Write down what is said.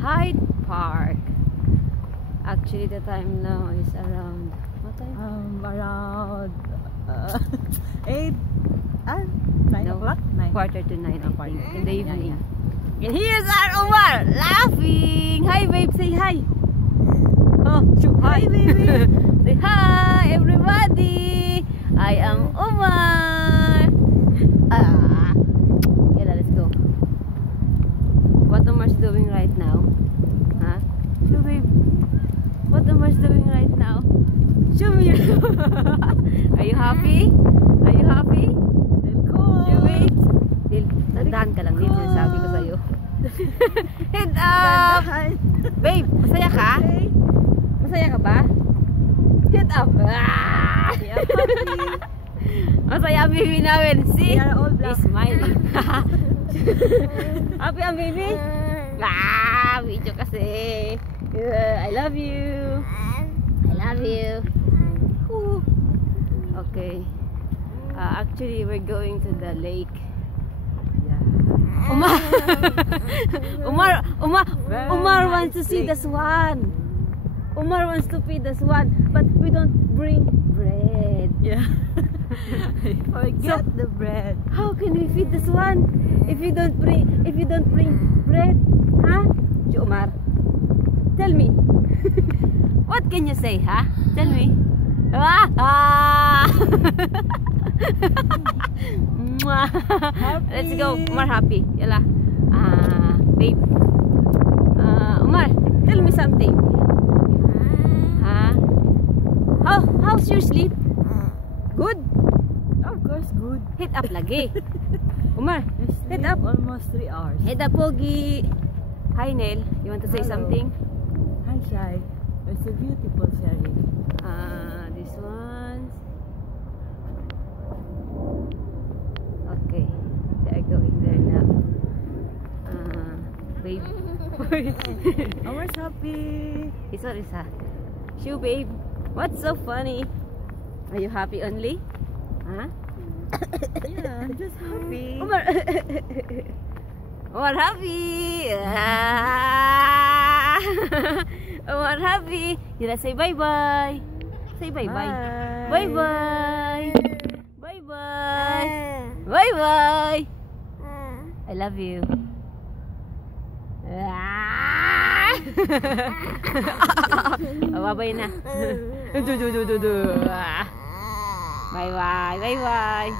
Hyde Park. Actually, the time now is around what time? Around 8 9 o'clock? quarter to 9 I think, in the evening. Yeah. And here's our Omar laughing. Hi babe, say hi. Oh, hi baby. Say hi everybody. I am Omar. Yeah, let's go. What Omar's doing right now? Huh? Show babe. What Omar's doing right now? Show me. Are you happy? Are you happy? Show me. Tandaan ka lang din, sinasabi ko sa'yo. Head up! Babe, masaya ka? Masaya ka ba? Head up! Masaya ang baby namin. See? He's smiling. Happy ang baby? Video kasi. I love you. I love you. Okay. Actually, we're going to the lake. Umar wants to see the swan. Umar wants to feed the swan, but we don't bring bread. Yeah. Forget the bread. How can we feed the swan if you don't bring bread? Huh? Umar, tell me. What can you say, huh? Tell me. Let's go. Umar happy. Yala. Babe. Umar, tell me something. How's your sleep? Good? Of course, good. Head up lagi. Umar, head up. Almost 3 hours. Head up, Pogi. Hi, Nel. You want to say something? Hi, Shai. It's a beautiful sharing. This one's okay. They are going there now. Babe. Omar's happy. It's what is that? Shoo, babe. What's so funny? Are you happy only? Huh? Yeah, I'm just happy. Omar. Omar happy. Omar happy. You say bye bye. Say bye bye. Bye bye. Bye bye. Bye bye. I love you. Bye-bye na. Bye-bye. Bye-bye.